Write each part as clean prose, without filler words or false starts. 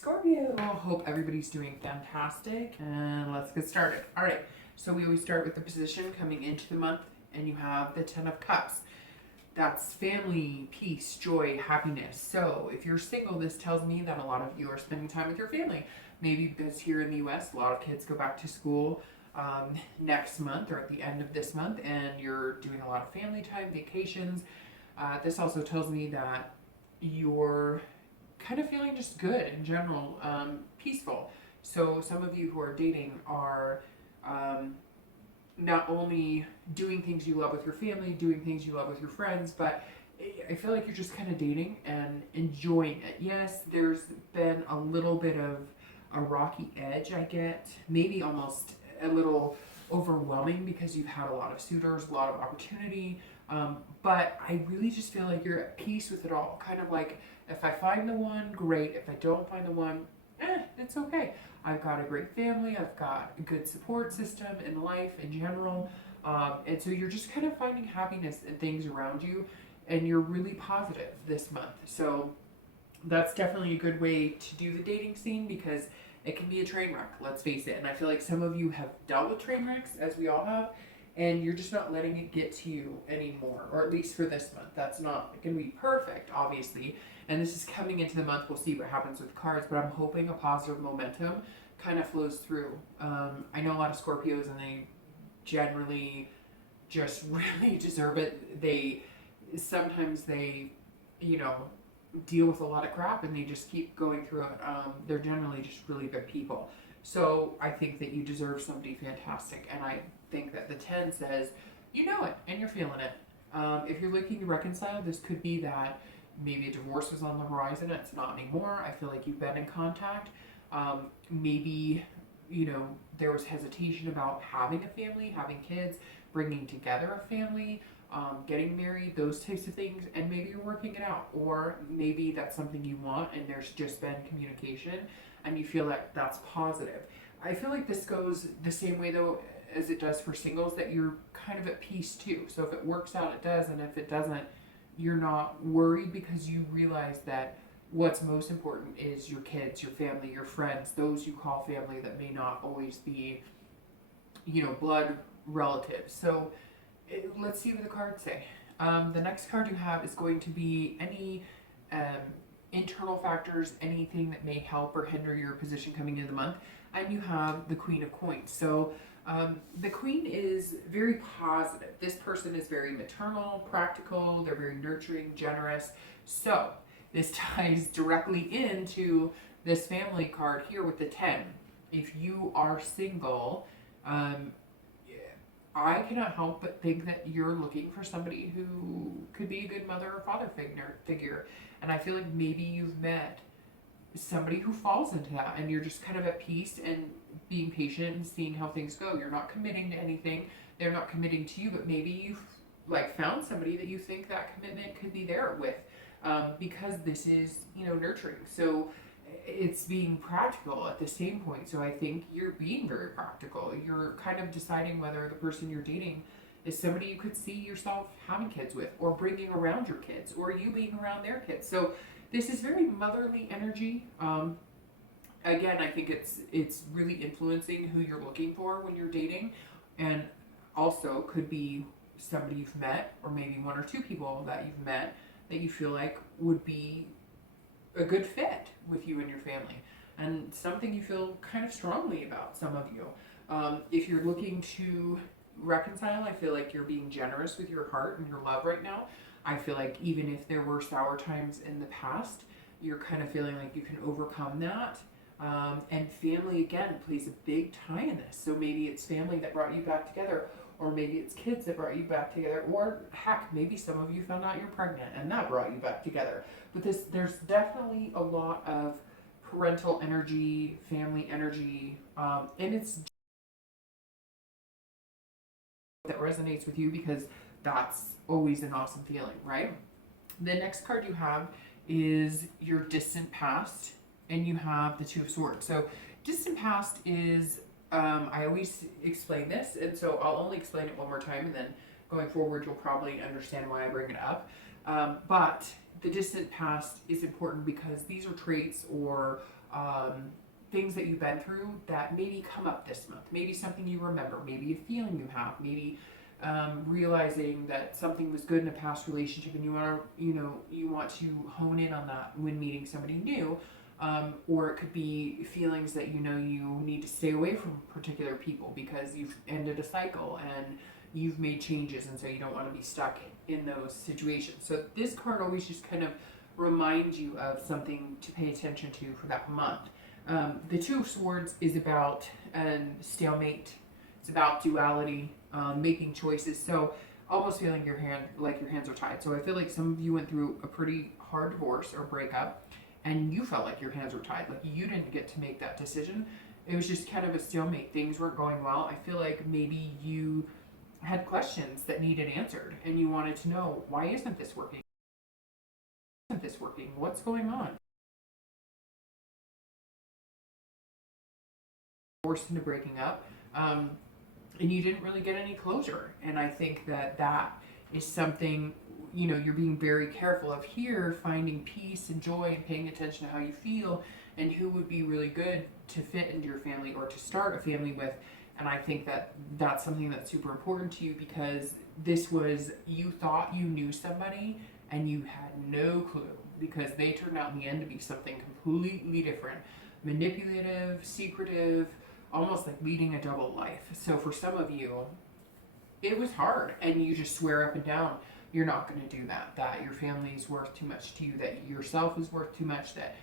Scorpio. Hope everybody's doing fantastic, and let's get started. All right, so we always start with the position coming into the month, and you have the 10 of Cups. That's family, peace, joy, happiness. So if you're single, this tells me that a lot of you are spending time with your family. Maybe because here in the US, a lot of kids go back to school next month or at the end of this month, and you're doing a lot of family time, vacations. This also tells me that you're kind of feeling just good in general, peaceful. So some of you who are dating are not only doing things you love with your family, doing things you love with your friends, but I feel like you're just kind of dating and enjoying it. Yes, there's been a little bit of a rocky edge, I get, maybe almost a little overwhelming because you've had a lot of suitors, a lot of opportunity, but I really just feel like you're at peace with it all. Kind of like, if I find the one, great. If I don't find the one, it's okay. I've got a great family. I've got a good support system in life in general. And so you're just kind of finding happiness in things around you, and you're really positive this month. So that's definitely a good way to do the dating scene, because it can be a train wreck, let's face it. And I feel like some of you have dealt with train wrecks, as we all have, and you're just not letting it get to you anymore, or at least for this month. That's not going to be perfect, obviously. And this is coming into the month. We'll see what happens with cards, but I'm hoping a positive momentum kind of flows through. I know a lot of Scorpios, and they generally just really deserve it. Sometimes they, deal with a lot of crap, and they just keep going through it. They're generally just really good people. So I think that you deserve somebody fantastic, and I think that the 10 says you know it and you're feeling it. If you're looking to reconcile, this could be that maybe a divorce was on the horizon. It's not anymore. I feel like you've been in contact. Maybe there was hesitation about having a family, having kids, bringing together a family, getting married, those types of things, and maybe you're working it out, or maybe that's something you want and there's just been communication and you feel like that's positive. I feel like this goes the same way though as it does for singles, that you're kind of at peace too. So if it works out, it does, and if it doesn't, you're not worried, because you realize that what's most important is your kids, your family, your friends, those you call family that may not always be, blood relatives. So let's see what the cards say. The next card you have is going to be any internal factors, anything that may help or hinder your position coming into the month. And you have the Queen of Coins. So the Queen is very positive. This person is very maternal, practical, they're very nurturing, generous. So this ties directly into this family card here with the 10. If you are single, I cannot help but think that you're looking for somebody who could be a good mother or father figure. And I feel like maybe you've met somebody who falls into that, and you're just kind of at peace and being patient and seeing how things go. You're not committing to anything. They're not committing to you, but maybe you've found somebody that you think that commitment could be there with, because this is, nurturing. So it's being practical at the same point. So I think you're being very practical. You're kind of deciding whether the person you're dating is somebody you could see yourself having kids with, or bringing around your kids, or you being around their kids. So this is very motherly energy. Again, I think it's really influencing who you're looking for when you're dating, and also could be somebody you've met, or maybe one or two people that you've met that you feel like would be a good fit with you and your family, and something you feel kind of strongly about, some of you. If you're looking to reconcile, I feel like you're being generous with your heart and your love right now. I feel like even if there were sour times in the past, you're kind of feeling like you can overcome that. And family, again, plays a big tie in this. So maybe it's family that brought you back together, or maybe it's kids that brought you back together, or heck, maybe some of you found out you're pregnant and that brought you back together. But there's definitely a lot of parental energy, family energy, and it's that resonates with you, because that's always an awesome feeling, right? The next card you have is your distant past, and you have the Two of Swords. So distant past is, I always explain this, and so I'll only explain it one more time, and then going forward you'll probably understand why I bring it up. But the distant past is important because these are traits or things that you've been through that maybe come up this month. Maybe something you remember, maybe a feeling you have, maybe realizing that something was good in a past relationship and you want to hone in on that when meeting somebody new. Or it could be feelings that you need to stay away from particular people because you've ended a cycle and you've made changes, and so you don't want to be stuck in those situations. So this card always just kind of reminds you of something to pay attention to for that month. The Two of Swords is about stalemate. It's about duality, making choices. So almost feeling your hands are tied. So I feel like some of you went through a pretty hard divorce or breakup, and you felt like your hands were tied. Like you didn't get to make that decision. It was just kind of a stalemate. Things weren't going well. I feel like maybe you had questions that needed answered, and you wanted to know, why isn't this working? What's going on? Forced into breaking up, and you didn't really get any closure. And I think that is something, you're being very careful of here, finding peace and joy and paying attention to how you feel and who would be really good to fit into your family or to start a family with. And I think that that's something that's super important to you, because this was, you thought you knew somebody and you had no clue, because they turned out in the end to be something completely different. Manipulative, secretive, almost like leading a double life. So for some of you, it was hard, and you just swear up and down you're not going to do that your family is worth too much to you, that yourself is worth too much, that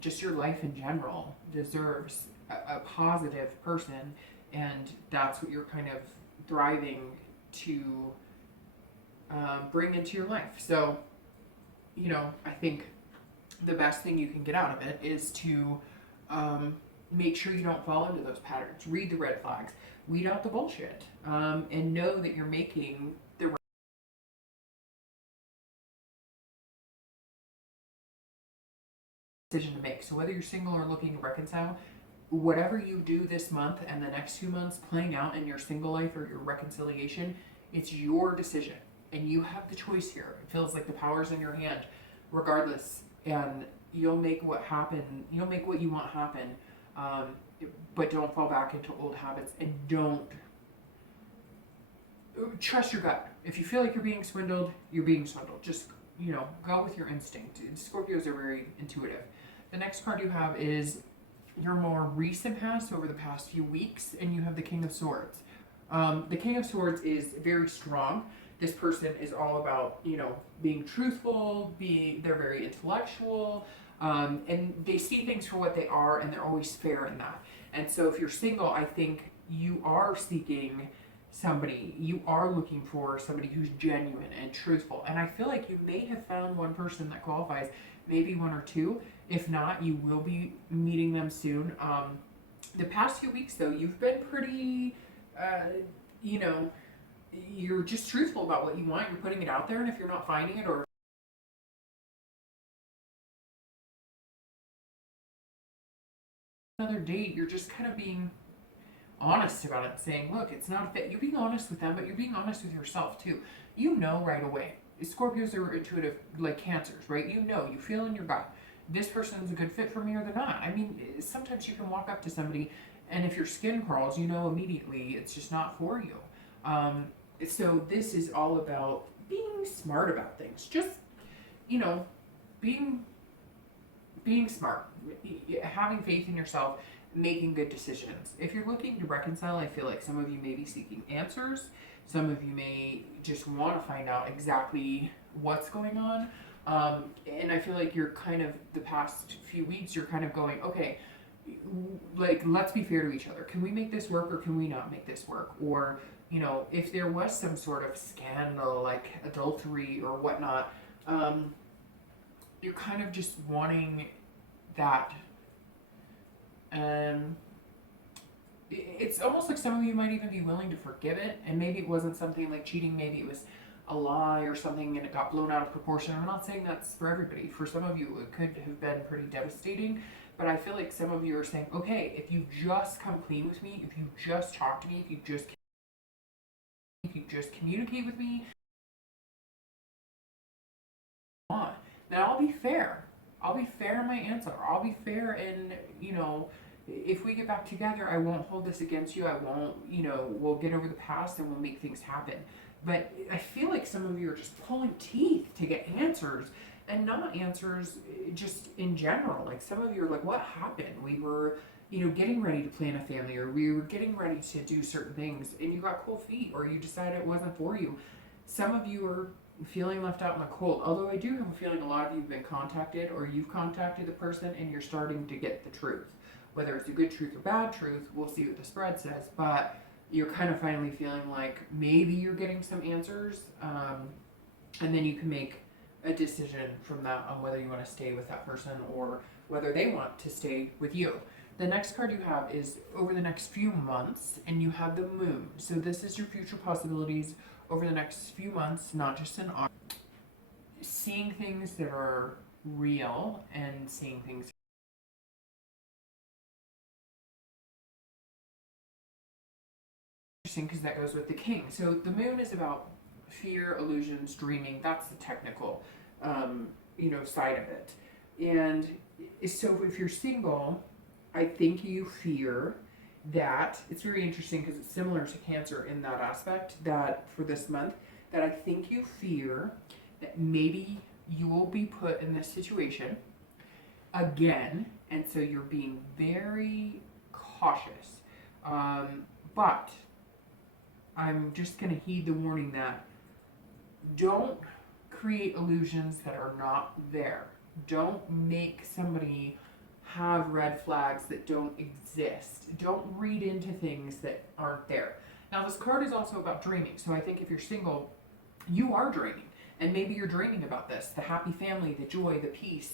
just your life in general deserves a positive person, and that's what you're kind of thriving to bring into your life. So I think the best thing you can get out of it is to make sure you don't fall into those patterns. Read the red flags, weed out the bullshit, and know that you're making the right decision to make. So whether you're single or looking to reconcile, whatever you do this month and the next 2 months playing out in your single life or your reconciliation, it's your decision, and you have the choice here. It feels like the power's in your hand regardless, and you'll make what you want happen. But don't fall back into old habits, and don't trust your gut. If you feel like you're being swindled, you're being swindled. Just go with your instinct. Scorpios are very intuitive. The next card you have is your more recent past, over the past few weeks, and you have the King of Swords. The King of Swords is very strong. This person is all about being truthful, they're very intellectual, and they see things for what they are, and they're always fair in that. And so if you're single, I think you are seeking somebody, you are looking for somebody who's genuine and truthful. And I feel like you may have found one person that qualifies, maybe one or two. If not, you will be meeting them soon. The past few weeks though, you've been pretty, you're just truthful about what you want. You're putting it out there, and if you're not finding it, or another date, you're just kind of being honest about it, saying, look, it's not a fit. You're being honest with them, but you're being honest with yourself too. Right away. Scorpios are intuitive like Cancers, right? You feel in your gut, this person's a good fit for me or they're not. I mean, sometimes you can walk up to somebody, and if your skin crawls, immediately it's just not for you. So this is all about being smart about things. Just, being smart, having faith in yourself, making good decisions. If you're looking to reconcile, I feel like some of you may be seeking answers. Some of you may just want to find out exactly what's going on. And I feel like you're kind of, the past few weeks, you're kind of going, okay, like, let's be fair to each other. Can we make this work, or can we not make this work? Or, if there was some sort of scandal, like adultery or whatnot, you're kind of just wanting that. It's almost like some of you might even be willing to forgive it, and maybe it wasn't something like cheating, maybe it was a lie or something and it got blown out of proportion. I'm not saying that's for everybody. For some of you, it could have been pretty devastating, but I feel like some of you are saying, okay, if you just come clean with me, if you just talk to me, if you just communicate with me, And I'll be fair. I'll be fair in my answer. I'll be fair in, you know, if we get back together, I won't hold this against you. I won't, you know, we'll get over the past and we'll make things happen. But I feel like some of you are just pulling teeth to get answers, and not answers just in general. Like some of you are like, what happened? We were, you know, getting ready to plan a family, or we were getting ready to do certain things and you got cold feet, or you decided it wasn't for you. Some of you are feeling left out in the cold. Although I do have a feeling a lot of you have been contacted, or you've contacted the person and you're starting to get the truth. Whether it's a good truth or bad truth, we'll see what the spread says, but you're kind of finally feeling like maybe you're getting some answers, and then you can make a decision from that on whether you want to stay with that person or whether they want to stay with you. The next card you have is over the next few months, and you have the moon. So this is your future possibilities over the next few months, not just in August. Seeing things that are real and seeing things interesting, because that goes with the king. So the moon is about fear, illusions, dreaming. That's the technical, you know, side of it. And so if you're single, I think you fear that, it's very interesting because it's similar to Cancer in that aspect, that for this month, that I think you fear that maybe you will be put in this situation again, and so you're being very cautious. But I'm just going to heed the warning that don't create illusions that are not there. Don't make somebody have red flags that don't exist. Don't read into things that aren't there. Now, this card is also about dreaming. So I think if you're single, you are dreaming. And maybe you're dreaming about this, the happy family, the joy, the peace,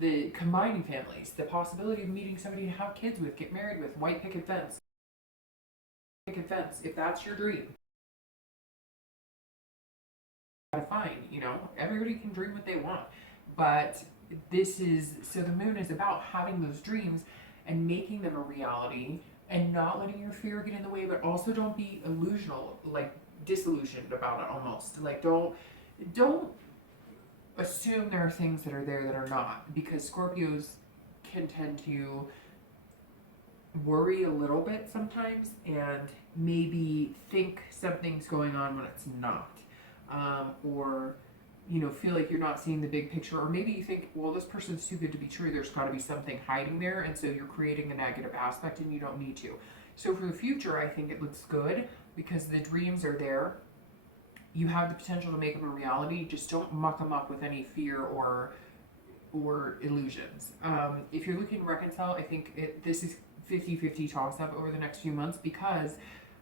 the combining families, the possibility of meeting somebody to have kids with, get married with, white picket fence. Picket fence, if that's your dream. Fine, you know, everybody can dream what they want. But this is, so the moon is about having those dreams and making them a reality and not letting your fear get in the way, but also don't be illusional, like disillusioned about it almost. Like don't assume there are things that are there that are not, because Scorpios can tend to worry a little bit sometimes and maybe think something's going on when it's not. Or, you know, feel like you're not seeing the big picture, or maybe you think, well, this person's too good to be true, there's got to be something hiding there, and so you're creating a negative aspect and you don't need to. So for the future, I think it looks good because the dreams are there. You have the potential to make them a reality. Just don't muck them up with any fear or illusions. If you're looking to reconcile, I think this is 50-50 toss-up over the next few months, because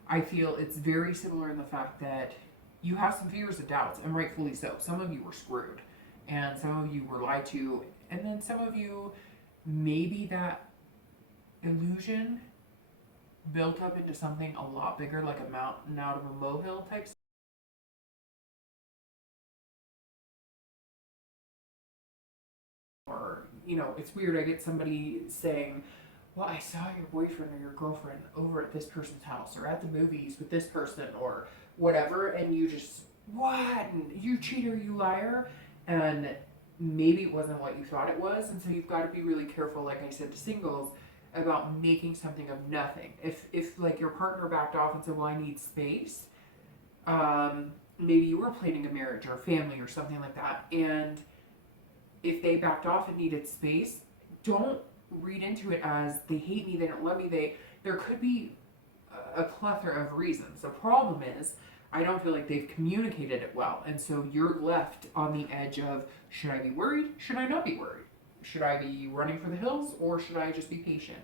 I feel it's very similar in the fact that you have some fears and doubts, and rightfully so. Some of you were screwed, and some of you were lied to, and then some of you, maybe that illusion built up into something a lot bigger, like a mountain out of a molehill type. Or, you know, it's weird, I get somebody saying, well, I saw your boyfriend or your girlfriend over at this person's house, or at the movies with this person, or whatever, and you just, what? And you cheater, you liar. And maybe it wasn't what you thought it was, and so you've got to be really careful, like I said to singles, about making something of nothing. If like your partner backed off and said, well, I need space, maybe you were planning a marriage or a family or something like that, and if they backed off and needed space, don't read into it as they hate me, they don't love me. There could be a plethora of reasons. The problem is, I don't feel like they've communicated it well, and so you're left on the edge of, should I be worried? Should I not be worried? Should I be running for the hills, or should I just be patient?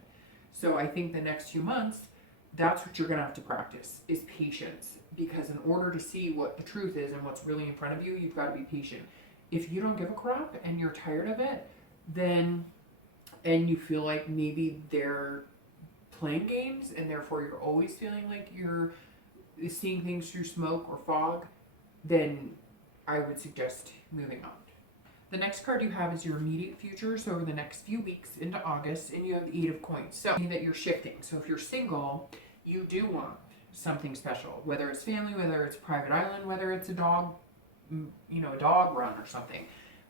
So I think the next few months, that's what you're going to have to practice, is patience, because in order to see what the truth is and what's really in front of you, you've got to be patient. If you don't give a crap and you're tired of it, then, and you feel like maybe they're playing games, and therefore you're always feeling like you're seeing things through smoke or fog, then I would suggest moving on. The next card you have is your immediate future, so over the next few weeks into August, and you have the 8 of Coins. So that you're shifting. So if you're single, you do want something special, whether it's family, whether it's private island, whether it's a dog, you know, a dog run or something.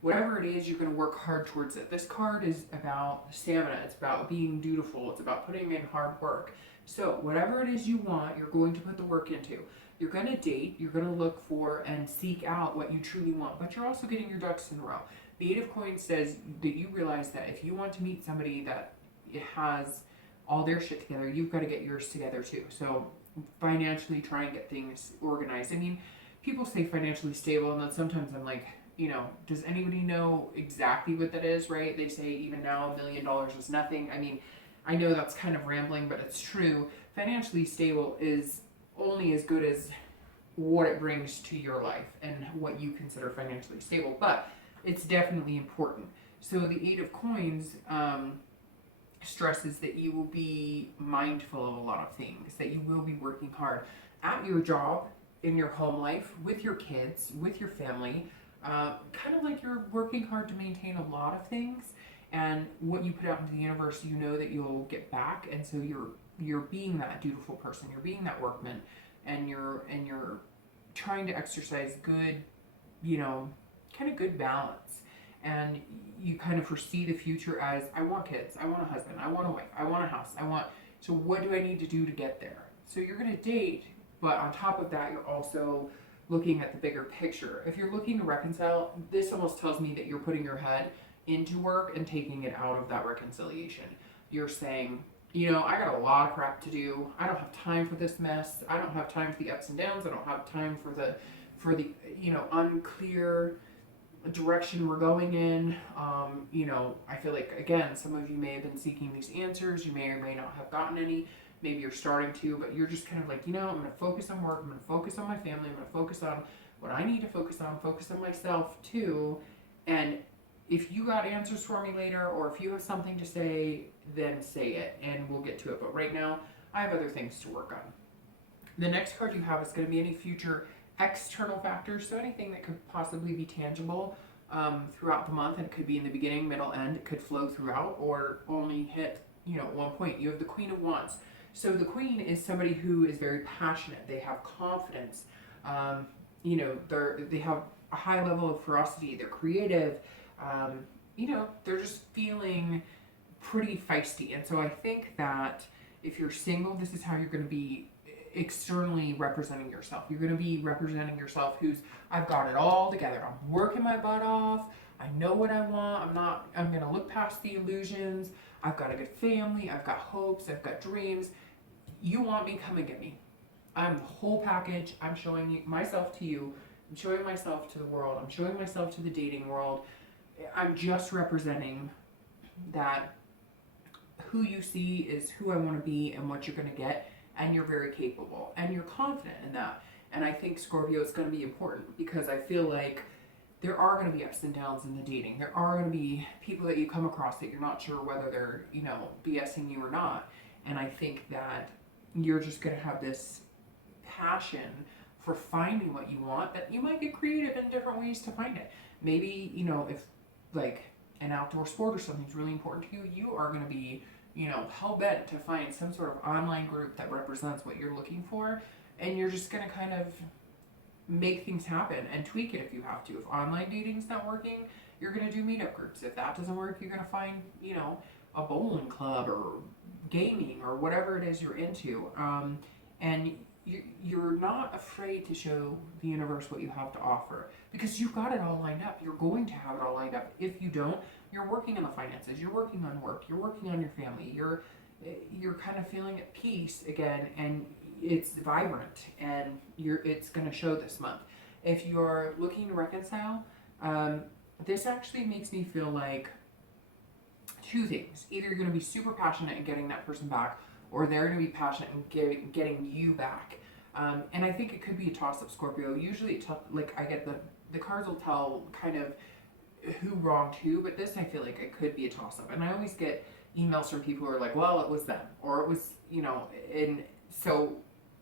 whatever it is, you're going to work hard towards it. This card is about stamina. It's about being dutiful. It's about putting in hard work. So whatever it is you want, you're going to put the work into. You're going to date. You're going to look for and seek out what you truly want. But you're also getting your ducks in a row. The Eight of Coins says that you realize that if you want to meet somebody that has all their shit together, you've got to get yours together too. So financially try and get things organized. I mean, people say financially stable, and then sometimes I'm like, you know, does anybody know exactly what that is, right? They say even now $1 million is nothing. I mean, I know that's kind of rambling, but it's true. Financially stable is only as good as what it brings to your life and what you consider financially stable, but it's definitely important. So the Eight of Coins stresses that you will be mindful of a lot of things, that you will be working hard at your job, in your home life, with your kids, with your family. Kind of like you're working hard to maintain a lot of things, and what you put out into the universe, you know that you'll get back, and so you're being that dutiful person, you're being that workman, and you're trying to exercise good, you know, kind of good balance, and you kind of foresee the future as, I want kids, I want a husband, I want a wife, I want a house, so what do I need to do to get there? So you're going to date, but on top of that, you're also looking at the bigger picture. If you're looking to reconcile, this almost tells me that you're putting your head into work and taking it out of that reconciliation. You're saying, you know, I got a lot of crap to do. I don't have time for this mess. I don't have time for the ups and downs. I don't have time for the you know, unclear direction we're going in. You know, I feel like, again, some of you may have been seeking these answers. You may or may not have gotten any. Maybe you're starting to, but you're just kind of like, you know, I'm going to focus on work. I'm going to focus on my family. I'm going to focus on what I need to focus on myself too. And if you got answers for me later, or if you have something to say, then say it and we'll get to it. But right now, I have other things to work on. The next card you have is going to be any future external factors. So anything that could possibly be tangible throughout the month. And it could be in the beginning, middle, end. It could flow throughout or only hit, you know, at one point. You have the Queen of Wands. So the Queen is somebody who is very passionate. They have confidence. You know, they have a high level of ferocity. They're creative. You know, they're just feeling pretty feisty. And so I think that if you're single, this is how you're going to be externally representing yourself. You're going to be representing yourself who's, I've got it all together. I'm working my butt off. I know what I want. I'm going to look past the illusions. I've got a good family. I've got hopes. I've got dreams. You want me, come and get me. I'm the whole package. I'm showing myself to you. I'm showing myself to the world. I'm showing myself to the dating world. I'm just representing that who you see is who I want to be and what you're going to get. And you're very capable. And you're confident in that. And I think, Scorpio, it's going to be important because I feel like there are going to be ups and downs in the dating. There are going to be people that you come across that you're not sure whether they're, you know, BSing you or not. And I think that you're just going to have this passion for finding what you want, that you might get creative in different ways to find it. Maybe, you know, if like an outdoor sport or something's really important to you, you are going to be, you know, hell-bent to find some sort of online group that represents what you're looking for. And you're just going to kind of make things happen and tweak it if you have to. If online dating's not working, you're going to do meetup groups. If that doesn't work, you're going to find, you know, a bowling club or gaming or whatever it is you're into. And you're not afraid to show the universe what you have to offer because you've got it all lined up. You're going to have it all lined up. If you don't, you're working on the finances, you're working on work, you're working on your family, you're kind of feeling at peace again, and it's vibrant, and it's going to show this month. If you're looking to reconcile, this actually makes me feel like two things. Either you're going to be super passionate in getting that person back, or they're going to be passionate in getting you back. And I think it could be a toss-up, Scorpio. Usually, like I get the cards will tell kind of who wronged who, but this I feel like it could be a toss-up. And I always get emails from people who are like, well, it was them, or it was, you know, and so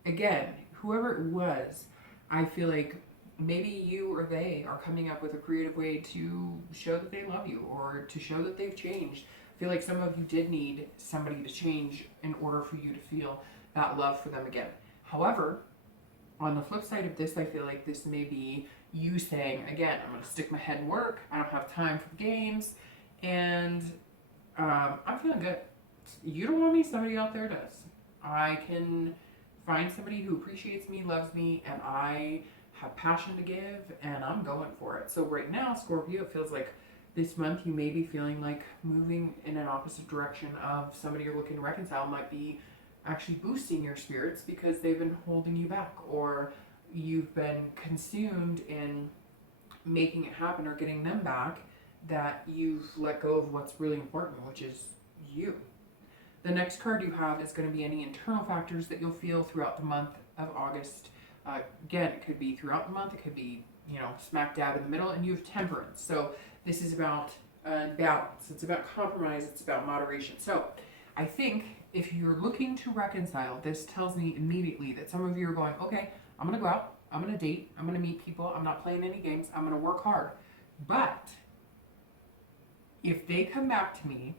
again, whoever it was, I feel like maybe you or they are coming up with a creative way to show that they love you or to show that they've changed. I feel like some of you did need somebody to change in order for you to feel that love for them again. However, on the flip side of this, I feel like this may be you saying, again, I'm going to stick my head in work. I don't have time for the games. And I'm feeling good. You don't want me, somebody out there does. I can find somebody who appreciates me, loves me, and I have passion to give, and I'm going for it. So right now, Scorpio, it feels like this month you may be feeling like moving in an opposite direction of somebody you're looking to reconcile might be actually boosting your spirits because they've been holding you back, or you've been consumed in making it happen or getting them back, that you've let go of what's really important, which is you. The next card you have is going to be any internal factors that you'll feel throughout the month of August. Again, it could be throughout the month, it could be, smack dab in the middle, and you have temperance. So this is about balance, it's about compromise, it's about moderation. So I think if you're looking to reconcile, this tells me immediately that some of you are going, okay, I'm going to go out, I'm going to date, I'm going to meet people, I'm not playing any games, I'm going to work hard. But if they come back to me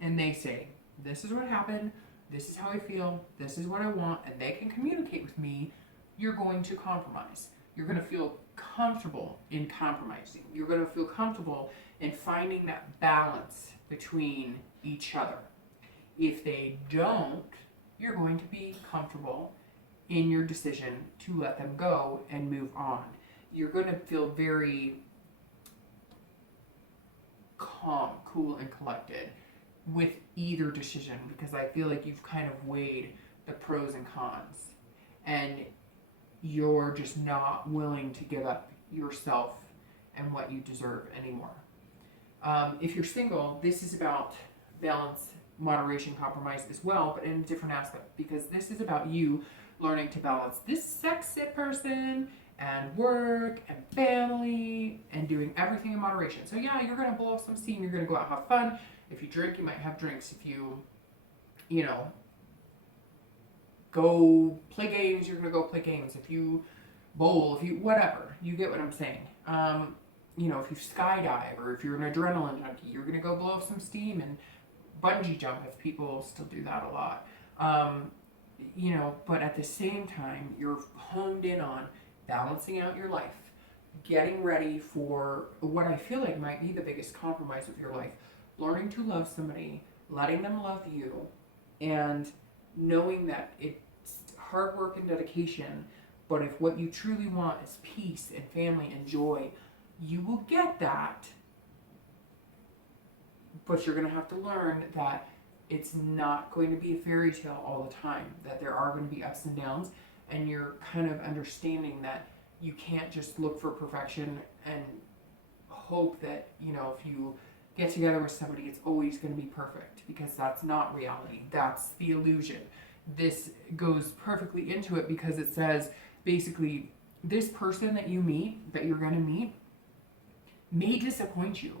and they say, this is what happened, this is how I feel, this is what I want, and they can communicate with me, you're going to compromise. You're going to feel comfortable in compromising. You're going to feel comfortable in finding that balance between each other. If they don't, you're going to be comfortable in your decision to let them go and move on. You're going to feel very calm, cool, and collected with either decision, because I feel like you've kind of weighed the pros and cons, and you're just not willing to give up yourself and what you deserve anymore. If you're single, this is about balance, moderation, compromise as well, but in a different aspect, because this is about you learning to balance this sexy person and work and family and doing everything in moderation. So yeah, you're going to blow off some steam, you're going to go out and have fun. If you drink, you might have drinks. If you go play games, you're going to go play games. If you bowl, if you, whatever, you get what I'm saying. If you skydive, or if you're an adrenaline junkie, you're going to go blow off some steam and bungee jump, if people still do that a lot. But at the same time, you're honed in on balancing out your life, getting ready for what I feel like might be the biggest compromise of your life, learning to love somebody, letting them love you, and knowing that it's hard work and dedication, but if what you truly want is peace and family and joy, you will get that. But you're going to have to learn that it's not going to be a fairy tale all the time, that there are going to be ups and downs, and you're kind of understanding that you can't just look for perfection and hope that, if you get together with somebody, it's always going to be perfect, because that's not reality. That's the illusion. This goes perfectly into it, because it says, basically, this person that you meet, that you're going to meet, may disappoint you.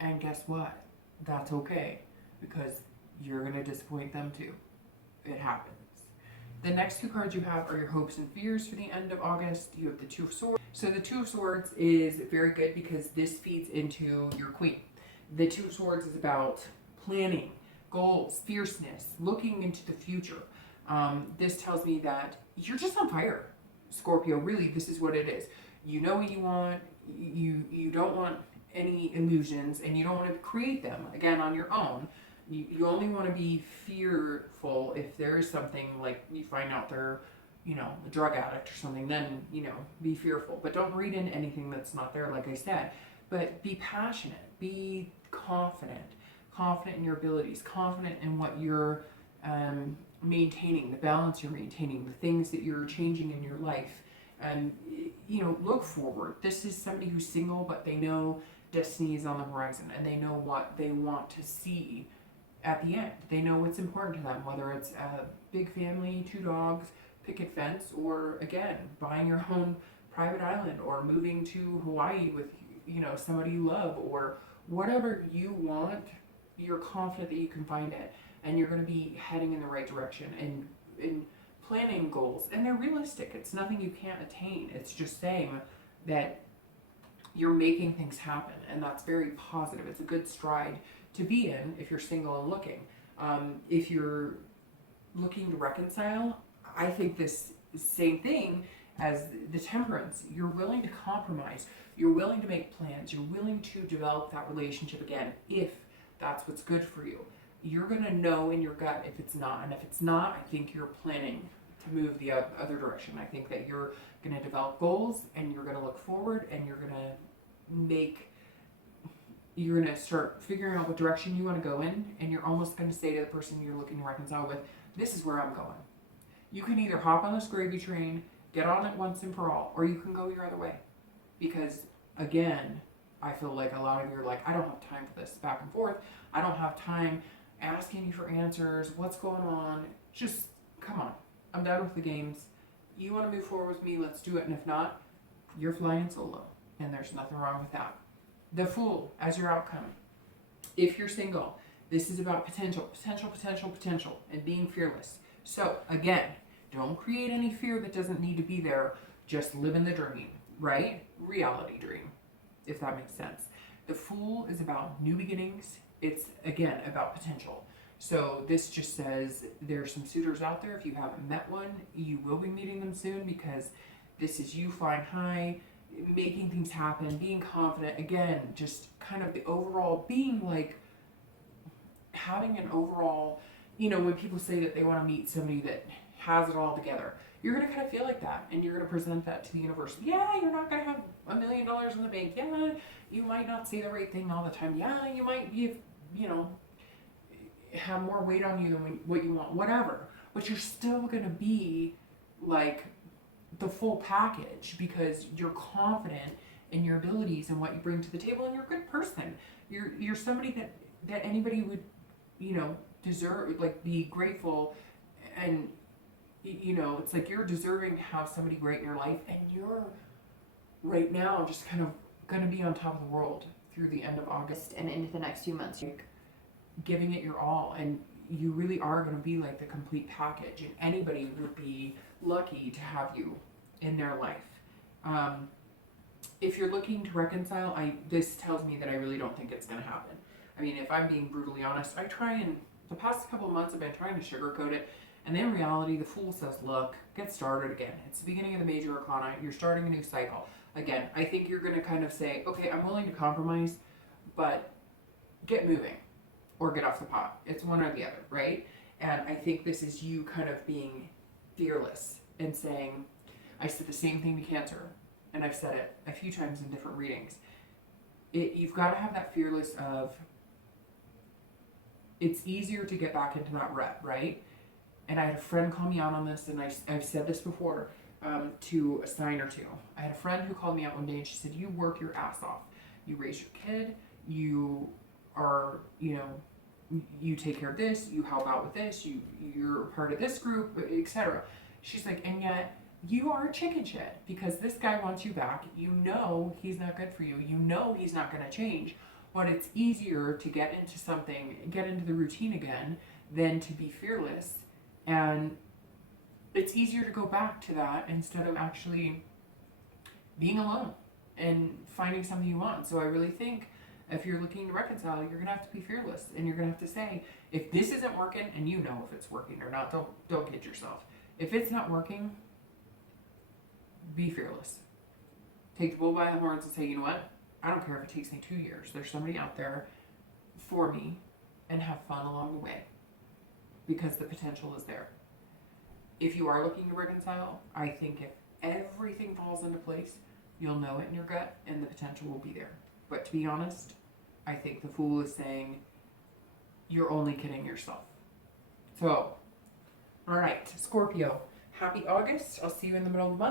And guess what? That's okay, because you're going to disappoint them too. It happens. The next two cards you have are your hopes and fears for the end of August. You have the Two of Swords. So the Two of Swords is very good because this feeds into your Queen. The Two of Swords is about planning, goals, fierceness, looking into the future. This tells me that you're just on fire, Scorpio. Really, this is what it is. You know what you want. You don't want any illusions, and you don't want to create them again on your own. You only want to be fearful if there is something, like you find out they're, a drug addict or something, then, be fearful. But don't read in anything that's not there, like I said. But be passionate, be confident in your abilities, confident in what you're maintaining, the balance you're maintaining, the things that you're changing in your life. And, look forward. This is somebody who's single, but they know destiny is on the horizon, and they know what they want to see at the end. They know what's important to them, whether it's a big family, 2 dogs, picket fence, or again, buying your own private island, or moving to Hawaii with, somebody you love, or whatever you want. You're confident that you can find it, and you're going to be heading in the right direction and planning goals, and they're realistic. It's nothing you can't attain. It's just saying that you're making things happen, and that's very positive. It's a good stride to be in if you're single and looking. If you're looking to reconcile, I think this same thing as the Temperance, you're willing to compromise. You're willing to make plans. You're willing to develop that relationship again if that's what's good for you. You're going to know in your gut if it's not. And if it's not, I think you're planning to move the other direction. I think that you're going to develop goals and you're going to look forward and you're going to start figuring out what direction you want to go in. And you're almost going to say to the person you're looking to reconcile with, this is where I'm going. You can either hop on this gravy train, get on it once and for all, or you can go your other way. Because again, I feel like a lot of you are like, I don't have time for this back and forth. I don't have time asking you for answers. What's going on? Just come on. I'm done with the games. You want to move forward with me? Let's do it. And if not, you're flying solo. And there's nothing wrong with that. The Fool as your outcome. If you're single, this is about potential, and being fearless. So again, don't create any fear that doesn't need to be there. Just live in the dream, right? Reality dream, if that makes sense. The Fool is about new beginnings. It's, again, about potential. So this just says there's some suitors out there. If you haven't met one, you will be meeting them soon, because this is you flying high, making things happen, being confident. Again, just kind of the overall being like, having an overall, you know, when people say that they want to meet somebody that has it all together, you're going to kind of feel like that, and you're going to present that to the universe. Yeah, you're not going to have $1 million in the bank. Yeah, you might not say the right thing all the time. Yeah, you might be, you know, have more weight on you than what you want, whatever. But you're still going to be like the full package, because you're confident in your abilities and what you bring to the table, and you're a good person. You're somebody that anybody would, you know, deserve, like, be grateful. And you know, it's like you're deserving to have somebody great in your life, and you're right now just kind of going to be on top of the world through the end of August and into the next few months. You're giving it your all, and you really are going to be like the complete package, and anybody would be lucky to have you in their life. If you're looking to reconcile, this tells me that I really don't think it's going to happen. I mean, if I'm being brutally honest, the past couple of months I've been trying to sugarcoat it. And in reality, the Fool says, look, get started again. It's the beginning of the major arcana. You're starting a new cycle. Again, I think you're going to kind of say, okay, I'm willing to compromise, but get moving or get off the pot. It's one or the other, right? And I think this is you kind of being fearless and saying, I said the same thing to Cancer, and I've said it a few times in different readings. You've got to have that fearless of, it's easier to get back into that rut, right? And I had a friend call me out on this, and I've said this before to a sign or two. I had a friend who called me out one day, and she said, you work your ass off. You raise your kid, you are, you know, you take care of this, you help out with this, you're part of this group, etc. She's like, and yet you are a chicken shit, because this guy wants you back. You know he's not good for you. You know he's not going to change. But it's easier to get into the routine again, than to be fearless. And it's easier to go back to that instead of actually being alone and finding something you want. So I really think if you're looking to reconcile, you're going to have to be fearless, and you're going to have to say, if this isn't working, and you know if it's working or not, don't kid yourself. If it's not working, be fearless. Take the bull by the horns and say, you know what? I don't care if it takes me 2 years. There's somebody out there for me, and have fun along the way, because the potential is there. If you are looking to reconcile, I think if everything falls into place, you'll know it in your gut, and the potential will be there. But to be honest, I think the Fool is saying you're only kidding yourself. So, all right, Scorpio, happy August. I'll see you in the middle of the month.